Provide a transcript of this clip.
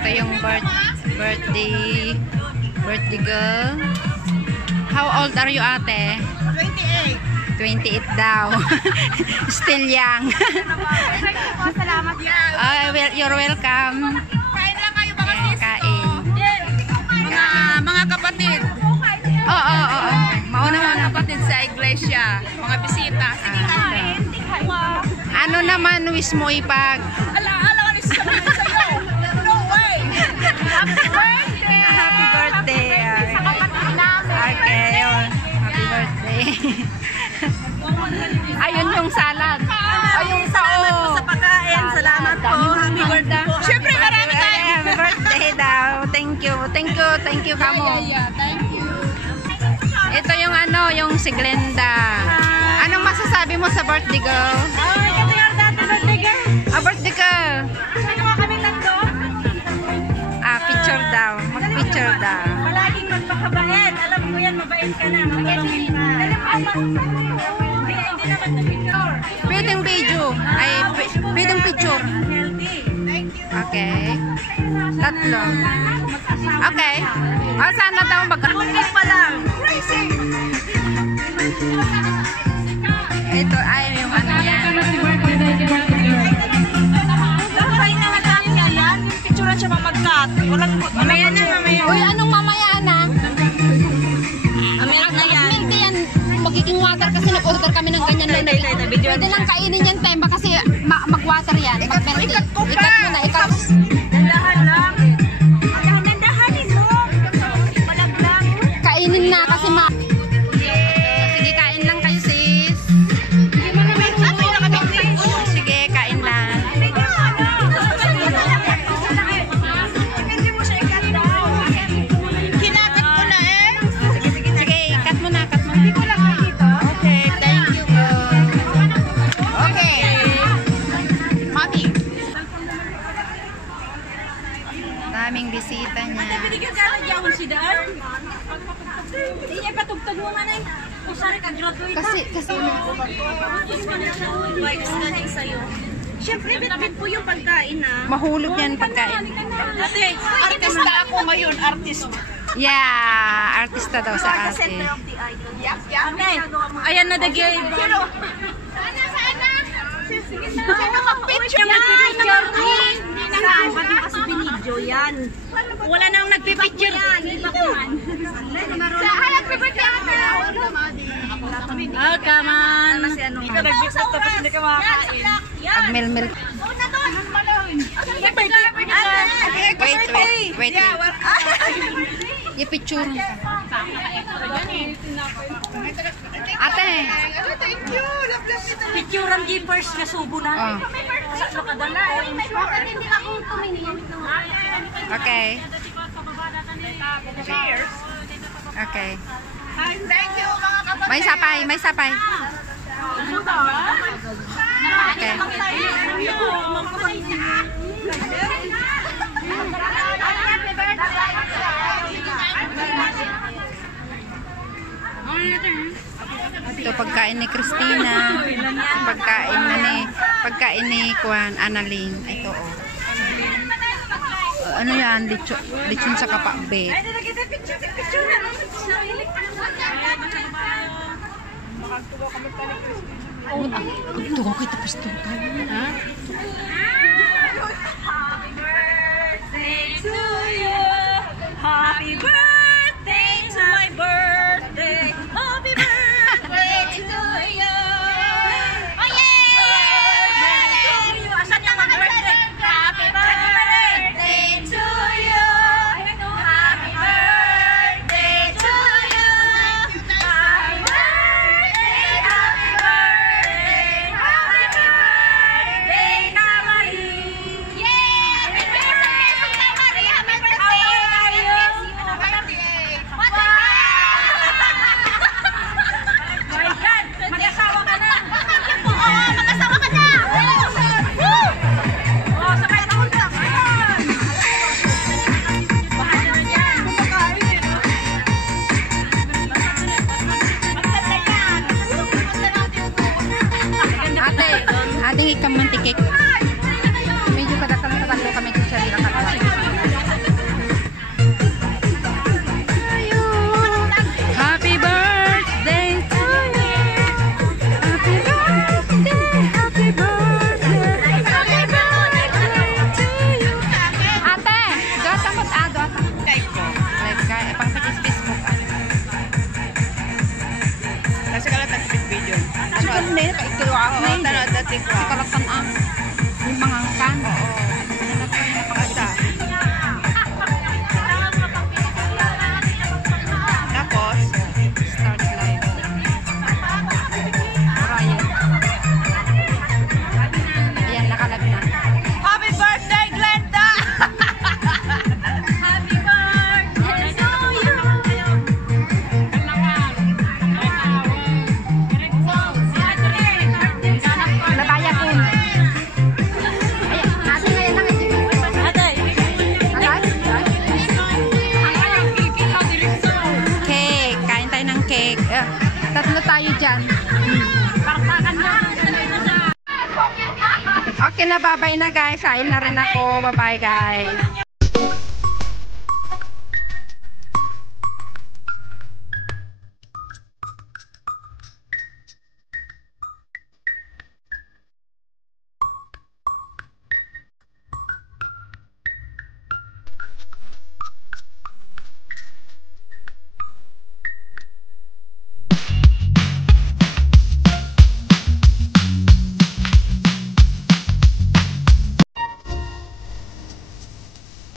Ito yung birthday girl. How old are you, ate? 28 daw. Still young. Salamat. You're welcome. Kain lang kayo baka sis. Kain. Mga kapatid. Oo. Mauna Mga kapatid sa iglesia. Mga bisita. Sige kain. Ano naman wish mo ipag? Ala, alis kami sa'yo. No way. Happy birthday. Happy birthday. Sa kapatid namin. Okay, yun. Happy birthday. Ayun yung salad. Ayun, salamat po sa pagkain. Salamat po. Happy birthday po. Siyempre, marami tayo. Happy birthday daw. Thank you kamo. Thank you. Ito yung yung si Glenda. Anong masasabi mo sa birthday girl? Birthday girl. Birthday girl. Ano nga kami tatlo? Picture daw. Mag-picture daw. Palaging magpakabait. Alam ko yan, mabait ka na. Mabait ka. Hindi naman na picture. Pwedeng video. Ay, pwedeng picture. Healthy. Thank you. Okay. Tatlo. Okay. Sana daw Cookies pa lang. Ito ay yung yan. Dapat na nga lang yan. Yung picturean siya mamagkat. Mamaya na. Uy, anong mamaya na? Mamaya na yan. Milk yan. Magiging water kasi nag-order kami ng ganyan na. Pwede nang kainin yan, Temba, kasi mag-water yan. Ikat ko pa. Ikat mo na, ikat. Dandahan lang. Dandahanin mo. Palag lang. Kainin na kasi Sige, kain lang kayo, sis. Sige, kain lang. Kinakat ko na eh. Sige, cut mo na. Okay, thank you. Okay. Mami. Daming bisita niya. Binigyan ka ng yawon si Daan. Hindi niya patugtog mo nga na eh. Usari ka, graduate ka. Kasi Likes na niya sa'yo. Siyempre, bit-bit po yung pagkain na. mahulog yan pagkain. Ate, artista ako ngayon, artist. Yeah, artista daw sa ate. Ate, ayan na dagay. Sino? Sana? Sino mag-picture? Nagpipicture ko. Saan? Pati kasi binidyo yan. Wala nang nagpipicture. Saan nagpipicture ate? Come on. Ikaw nag-picture tapos hindi ka makakain. Agmel-mel. Wait. I-picture. Ate. Picturean keepers na subo na. Sa kadala eh. Okay. Cheers. Okay. Thank you mga kapatid. May sapay. Okay. Ito pagkain ni Christina. Pagkain ni Kuan Analing. Ito ano yan? Lechon sa kapakbet. Ito ko kita pastor ka. Ha? Happy birthday to you. Happy birthday to my birthday. Happy birthday to you. Oh yeah! Asan yung mag-birthday? Happy birthday to you. Happy birthday to you. Happy birthday, happy birthday, happy birthday, Kamari. Yay! Kamari, happy birthday. My God! Mag-asawa ka na! Oo, mag-asawa ka na! Woo! Oo, sabay na hulta! Bahala na dyan! Maganda yan! Ating ikamantikik. Medyo kadakal na tatlo kami sa sarili. Si Kalatan ang yung mga kan. Asa. Tapos, Start live. Ryan. Ayan, nakalab na. Happy birthday, Glenda! Happy birthday to you. Nabaya po. Ayan, natin ngayon lang. Atay. Cake. Kain tayo ng cake. Tatlo tayo dyan. Okay na, bye-bye na guys. Kain na rin ako. Bye-bye guys.